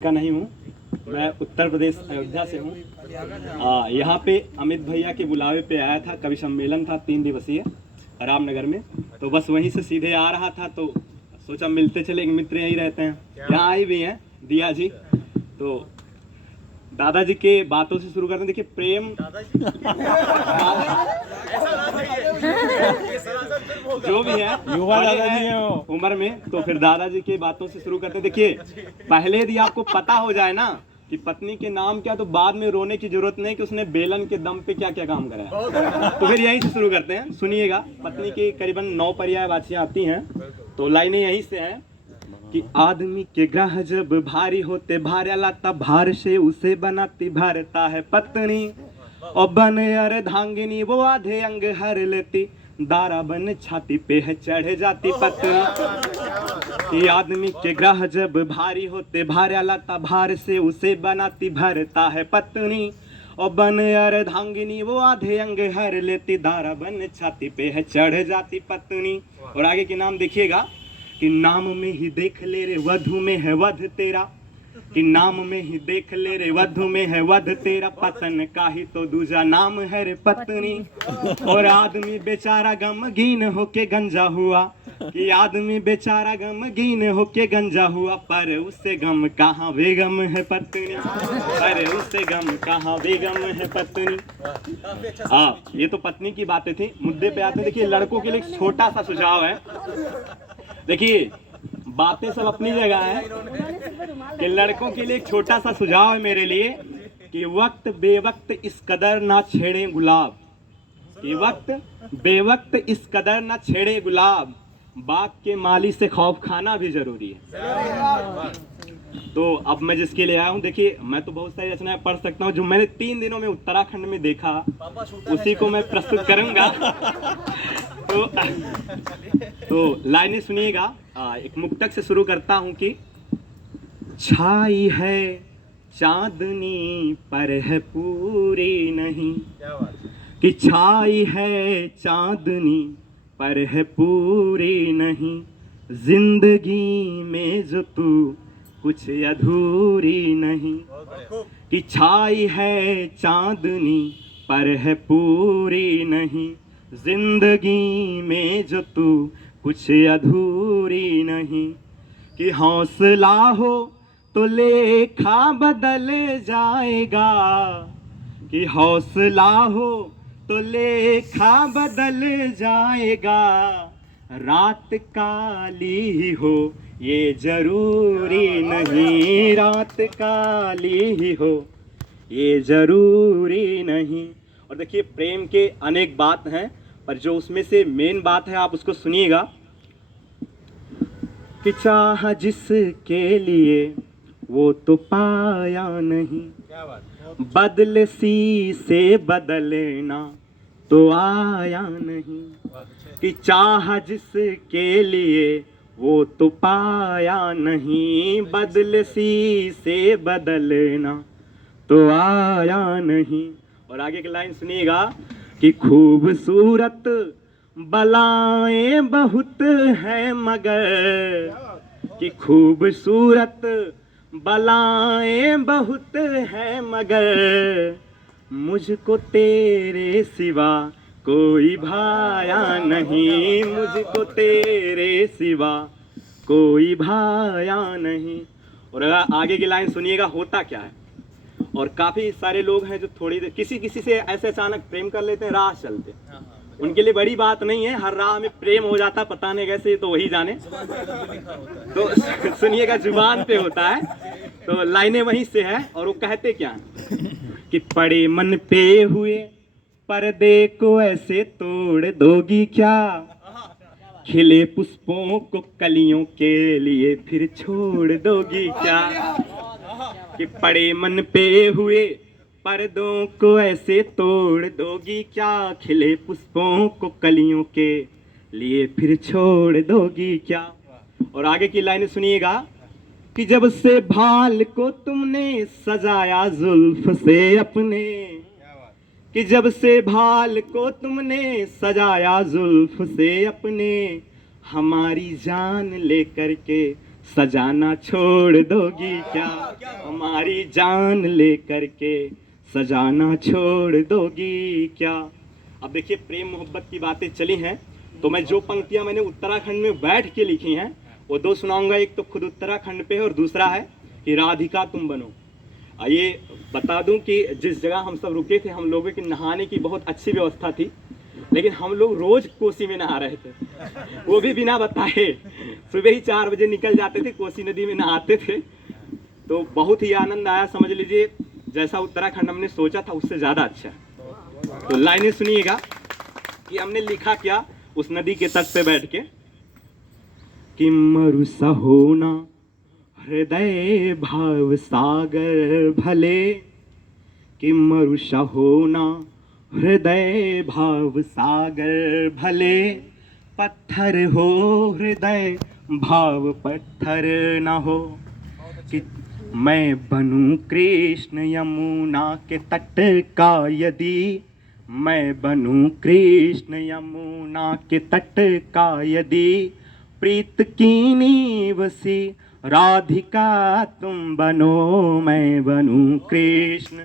का नहीं हूँ, मैं उत्तर प्रदेश अयोध्या से हूँ। यहाँ पे अमित भैया के बुलावे पे आया था। कवि सम्मेलन था 3 दिवसीय रामनगर में, तो बस वहीं से सीधे आ रहा था, तो सोचा मिलते चले, एक मित्र यहीं रहते हैं, यहाँ आई भी हैं दिया जी। तो दादाजी के बातों से शुरू करते हैं। देखिए प्रेम जो भी है युवा दादाजी है वो उम्र में, तो फिर दादाजी के बातों से शुरू करते हैं। देखिए पहले यदि आपको पता हो जाए ना कि पत्नी के नाम क्या, तो बाद में रोने की जरूरत नहीं कि उसने बेलन के दम पे क्या क्या काम करा है। तो फिर यहीं से शुरू करते हैं, सुनिएगा। पत्नी की करीबन 9 पर्यायवाचियां आती हैं, तो लाइनें यहीं से हैं कि आदमी के ग्रह जब भारी होते भार लाता, भार से उसे बनाती भारता है पत्नी, और बन अर्धांगिनी वो आधे अंग हर लेती, दारा बन छाती पे है चढ़ जाती पत्नी। कि आदमी के ग्रह जब भारी होते भार लाता, भार से उसे बनाती भरता है पत्नी, और बन अर्धांगिनी वो आधे अंग हर लेती, दारा बन छाती पे है चढ़ जाती पत्नी। और आगे के नाम देखिएगा कि नाम में ही देख ले रे वधु में है वध तेरा, कि नाम में ही देख ले रे वधु में है वध तेरा, पतन का ही तो दूजा नाम है रे पत्नी। और आदमी बेचारा गमगीन होके गंजा हुआ, कि आदमी बेचारा गमगीन होके गंजा हुआ, पर उससे गम कहाँ बेगम है पत्नी, पर उससे गम कहाँ बेगम है पत्नी। ये तो पत्नी की बातें थी। मुद्दे पे आते हैं। देखिए लड़कों के लिए एक छोटा सा सुझाव है। देखिए बातें सब अपनी जगह है, कि लड़कों के लिए एक छोटा सा सुझाव है मेरे लिए कि वक्त बेवक्त इस कदर ना छेड़े गुलाब, कि वक्त बेवक्त इस कदर ना छेड़े गुलाब, बाग के माली से खौफ खाना भी जरूरी है। तो अब मैं जिसके लिए आया हूँ, देखिए मैं तो बहुत सारी रचनाएं पढ़ सकता हूँ, जो मैंने 3 दिनों में उत्तराखंड में देखा उसी को मैं प्रस्तुत करूंगा। तो लाइनें सुनिएगा। एक मुक्तक से शुरू करता हूं कि छाई है चांदनी पर है पूरी नहीं, कि छाई है चांदनी पर है पूरी नहीं, जिंदगी में जो तू कुछ अधूरी नहीं, कि छाई है चांदनी पर है पूरी नहीं, जिंदगी में जो तू कुछ अधूरी नहीं, कि हौसला हो तो लेखा बदल जाएगा, कि हौसला हो तो लेखा बदल जाएगा, रात काली ही हो ये जरूरी नहीं, रात काली ही हो ये जरूरी नहीं। और देखिए प्रेम के अनेक बात हैं, पर जो उसमें से मेन बात है आप उसको सुनिएगा कि चाह जिसके लिए वो तो पाया नहीं, बदल सी से बदलना तो आया नहीं, कि चाह जिसके लिए वो तो पाया नहीं, बदल सी से बदलना तो आया नहीं। और आगे की लाइन सुनिएगा कि खूबसूरत बलाएं बहुत है मगर, कि खूबसूरत बलाएं बहुत है मगर, मुझको तेरे सिवा कोई भाया नहीं, मुझको तेरे सिवा कोई भाया नहीं। और आगे की लाइन सुनिएगा, होता क्या है। और काफी सारे लोग हैं जो थोड़ी किसी किसी से ऐसे अचानक प्रेम कर लेते हैं, राह चलते, उनके लिए बड़ी बात नहीं है, हर राह में प्रेम हो जाता, पता नहीं कैसे, तो वही जाने। तो सुनिएगा जुबान पे होता है, तो लाइनें वहीं से है। और वो कहते क्या है कि पड़े मन पे हुए पर्दे को ऐसे तोड़ दोगी क्या, खिले पुष्पों को कलियों के लिए फिर छोड़ दोगी क्या, कि पड़े मन पे हुए पर्दों को ऐसे तोड़ दोगी क्या, खिले पुष्पों को कलियों के लिए फिर छोड़ दोगी क्या। और आगे की लाइन सुनिएगा कि जब से भाल को तुमने सजाया जुल्फ से अपने, कि जब से भाल को तुमने सजाया जुल्फ से अपने, हमारी जान लेकर के सजाना छोड़ दोगी क्या हमारी जान लेकर के, सजाना छोड़ दोगी क्या। अब देखिए प्रेम मोहब्बत की बातें चली हैं, तो मैं जो पंक्तियां मैंने उत्तराखंड में बैठ के लिखी हैं वो दो सुनाऊंगा। एक तो खुद उत्तराखंड पे है और दूसरा है कि राधिका तुम बनो। ये बता दूं कि जिस जगह हम सब रुके थे, हम लोगों की नहाने की बहुत अच्छी व्यवस्था थी, लेकिन हम लोग रोज कोसी में नहा रहे थे, वो भी बिना बताए। सुबह ही 4 बजे निकल जाते थे, कोसी नदी में नहाते थे। तो बहुत ही आनंद आया, समझ लीजिए जैसा उत्तराखंड हमने सोचा था उससे ज्यादा अच्छा। तो लाइनें सुनिएगा कि हमने लिखा क्या उस नदी के तट पे बैठ के कि मरुसा होना हृदय भाव सागर भले, कि मरुषा होना हृदय भाव सागर भले, पत्थर हो हृदय भाव पत्थर न हो। कि मैं बनूं कृष्ण यमुना के तट का यदि, मैं बनूं कृष्ण यमुना के तट का यदि, प्रीत की नीव सी राधिका तुम बनो, मैं बनूं कृष्ण।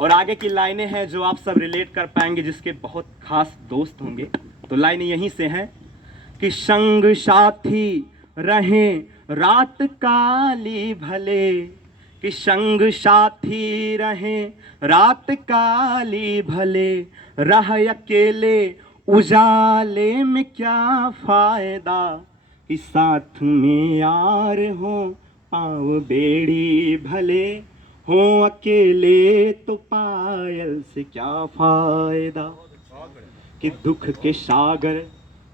और आगे की लाइनें हैं जो आप सब रिलेट कर पाएंगे, जिसके बहुत खास दोस्त होंगे। तो लाइनें यहीं से हैं कि संग साथी रहें रात काली भले, कि संग साथी रहें रात काली भले, रह अकेले उजाले में क्या फायदा, कि साथ में यार हो पाँव बेड़ी भले, हो अकेले तो पायल से क्या फायदा। कि दुख के सागर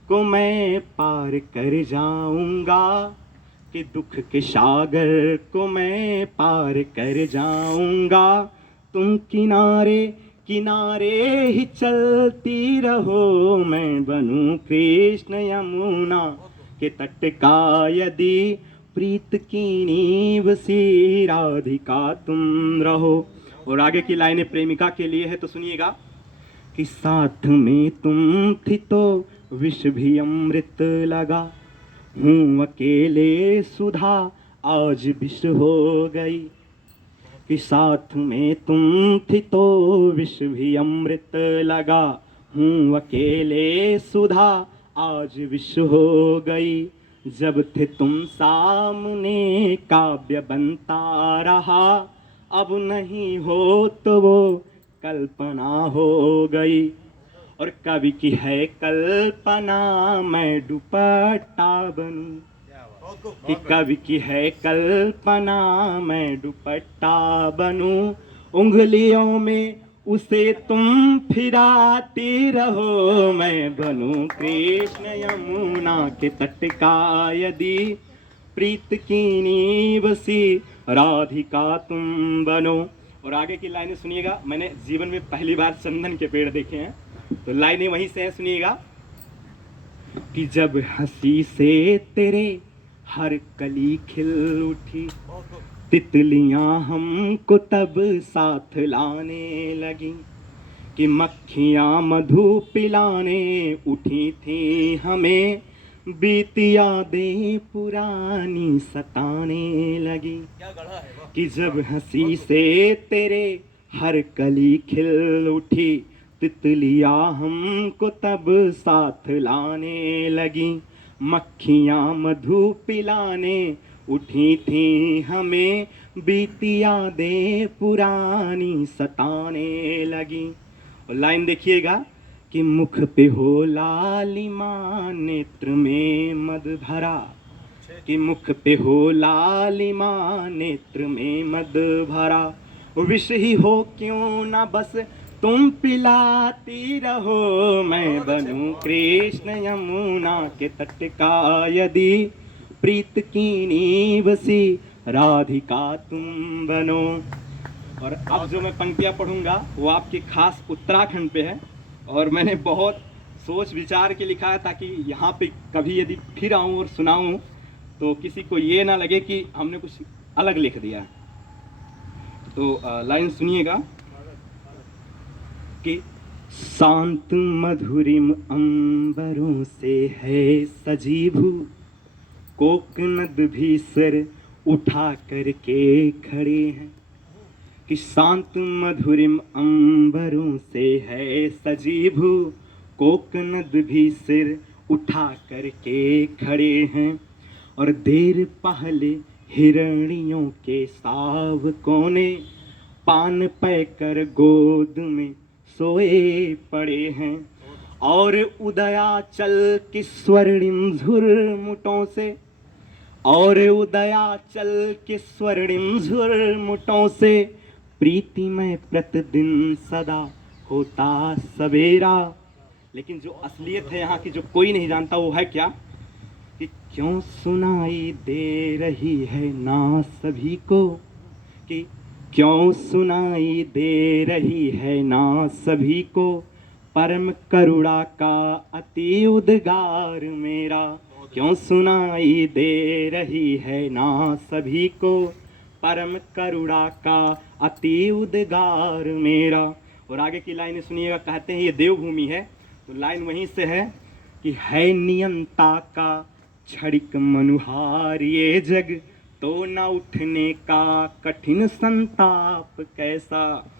को मैं पार कर जाऊंगा, कि दुख के सागर को मैं पार कर जाऊंगा, तुम किनारे किनारे ही चलती रहो, मैं बनूं कृष्ण यमुना के तट का यदि, प्रीत की नीव सी राधिका तुम रहो। और आगे की लाइनें प्रेमिका के लिए है, तो सुनिएगा कि साथ में तुम थी तो विष भी अमृत लगा, हूँ अकेले सुधा आज विष हो गई, कि साथ में तुम थी तो विष भी अमृत लगा, हूँ अकेले सुधा आज विष हो गई। जब थे तुम सामने काव्य बनता रहा, अब नहीं हो तो वो कल्पना हो गई। और कवि की है कल्पना मैं दुपट्टा बनूं, कि कवि की है कल्पना मैं दुपट्टा बनूं, उंगलियों में उसे तुम फिराती रहो, मैं बनूं कृष्ण यमुना के तट का यदि, प्रीत की नीव सी राधिका तुम बनो। और आगे की लाइनें सुनिएगा, मैंने जीवन में पहली बार चंदन के पेड़ देखे हैं, तो लाइनें वहीं से हैं, सुनिएगा कि जब हंसी से तेरे हर कली खिल उठी, तितलियां हमको तब साथ लाने लगी, कि मक्खियां मधु पिलाने उठी थी हमें, बीत यादें पुरानी सताने लगी। कि जब हंसी से तेरे हर कली खिल उठी, तितलियां हमको तब साथ लाने लगी, मक्खियां मधु पिलाने उठी थी हमें, बीती यादें पुरानी सताने लगी। और लाइन देखिएगा कि मुख पे हो लालिमा नेत्र में मद भरा, कि मुख पे हो लालिमा नेत्र में मद भरा, विष ही हो क्यों ना बस तुम पिलाती रहो, मैं बनूं कृष्ण यमुना के तट का यदि, प्रीत की नीव सी राधिका तुम बनो। और अब जो मैं पंक्तियां पढ़ूंगा वो आपके खास उत्तराखंड पे है, और मैंने बहुत सोच विचार के लिखा है ताकि यहाँ पे कभी यदि फिर आऊँ और सुनाऊँ तो किसी को ये ना लगे कि हमने कुछ अलग लिख दिया। तो लाइन सुनिएगा कि शांत मधुरिम अंबरों से है सजीभू, कोकनद भी सिर उठा करके खड़े हैं कि शांत मधुरिम अंबरों से है सजी भू। कोकनद भी सिर उठा करके खड़े हैं और देर पहले हिरणियों के शावकों ने पान पैकर गोद में सोए पड़े हैं और उदयाचल की स्वर्णिम झुरमुटों से और उदयाचल के स्वर्णिम झुरमुटों से प्रीति में प्रतिदिन सदा होता सवेरा। लेकिन जो असलियत है यहाँ की जो कोई नहीं जानता वो है क्या कि क्यों सुनाई दे रही है ना सभी को, कि क्यों सुनाई दे रही है ना सभी को परम करुणा का अति उद्गार मेरा। क्यों सुनाई दे रही है ना सभी को परम करुणा का अति उद्गार मेरा। और आगे की लाइन सुनिएगा, कहते हैं ये देवभूमि है, तो लाइन वहीं से है कि है नियंता का क्षणिक मनुहार ये जग, तो न उठने का कठिन संताप कैसा।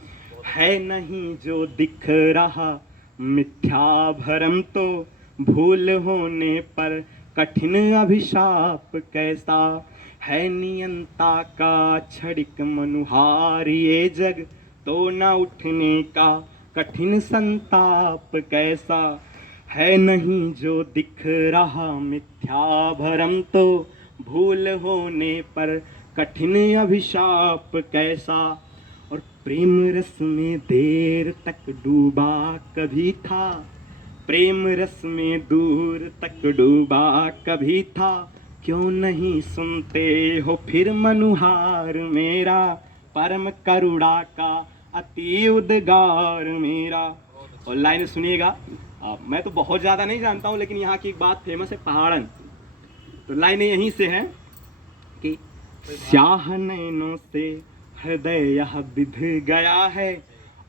है नहीं जो दिख रहा मिथ्या भरम, तो भूल होने पर कठिन अभिशाप कैसा। है नियंता का क्षणिक मनुहार ये जग, तो न उठने का कठिन संताप कैसा। है नहीं जो दिख रहा मिथ्या भरम, तो भूल होने पर कठिन अभिशाप कैसा। और प्रेम रस में देर तक डूबा कभी था, प्रेम रस में दूर तक डूबा कभी था। क्यों नहीं सुनते हो फिर मनुहार मेरा, परम करुणा का अति उद्गार मेरा। और लाइन सुनिएगा, मैं तो बहुत ज़्यादा नहीं जानता हूँ लेकिन यहाँ की एक बात फेमस है, पहाड़न। तो लाइनें यहीं से हैं कि स्याह नैनों से हृदय यह बिध गया है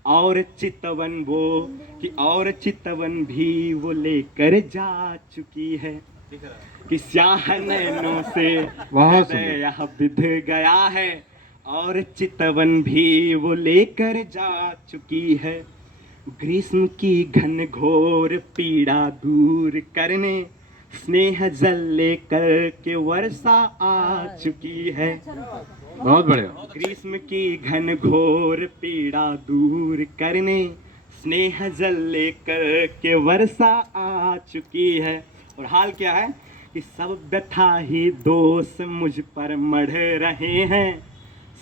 और चितवन वो कि और चितवन भी वो लेकर जा चुकी है। कि स्याह नैनों से हृदय यह बिध गया है और चितवन भी वो लेकर जा चुकी है। ग्रीष्म की घन घोर पीड़ा दूर करने स्नेह जल लेकर के वर्षा आ चुकी है। बहुत बढ़िया। ग्रीष्म की घन घोर पीड़ा दूर करने स्नेह जल लेकर के वर्षा आ चुकी है। और हाल क्या है कि सब व्यथा ही दोष मुझ पर मढ़ रहे हैं,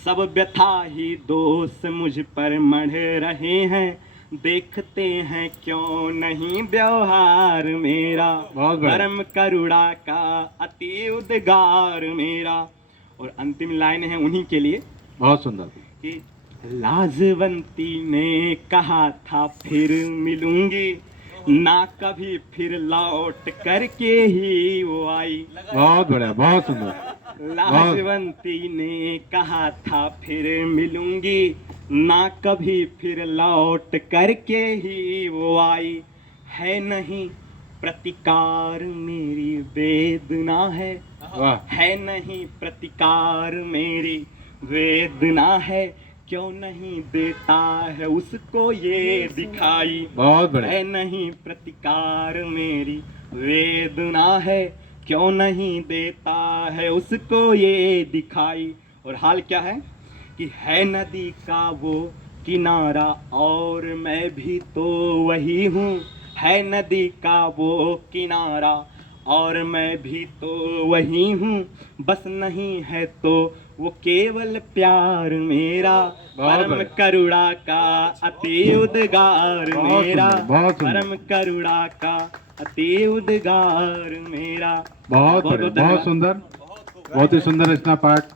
सब व्यथा ही दोष मुझ पर मढ़ रहे हैं। देखते हैं क्यों नहीं व्यवहार मेरा, परम करुणा का अति उद्गार मेरा। और अंतिम लाइन है उन्हीं के लिए, बहुत सुंदर, कि लाजवंती ने कहा था फिर मिलूंगी, ना कभी फिर लौट करके ही वो आई। बहुत बढ़िया, बहुत सुंदर। लाजवंती ने कहा था फिर मिलूंगी, ना कभी फिर लौट करके ही वो आई। है नहीं प्रतिकार मेरी वेदना है, है नहीं प्रतिकार मेरी वेदना है। क्यों नहीं देता है उसको ये दिखाई। बहुत बढ़िया। है नहीं प्रतिकार मेरी वेदना है, क्यों नहीं देता है उसको ये दिखाई। और हाल क्या है कि है नदी का वो किनारा और मैं भी तो वही हूँ। है नदी का वो किनारा और मैं भी तो वही हूँ। बस नहीं है तो वो केवल प्यार मेरा, परम करुणा का अति उद्गार मेरा, परम करुणा का अति उद्गार मेरा। बहुत सुंदर, बहुत ही सुंदर रचना पाठ।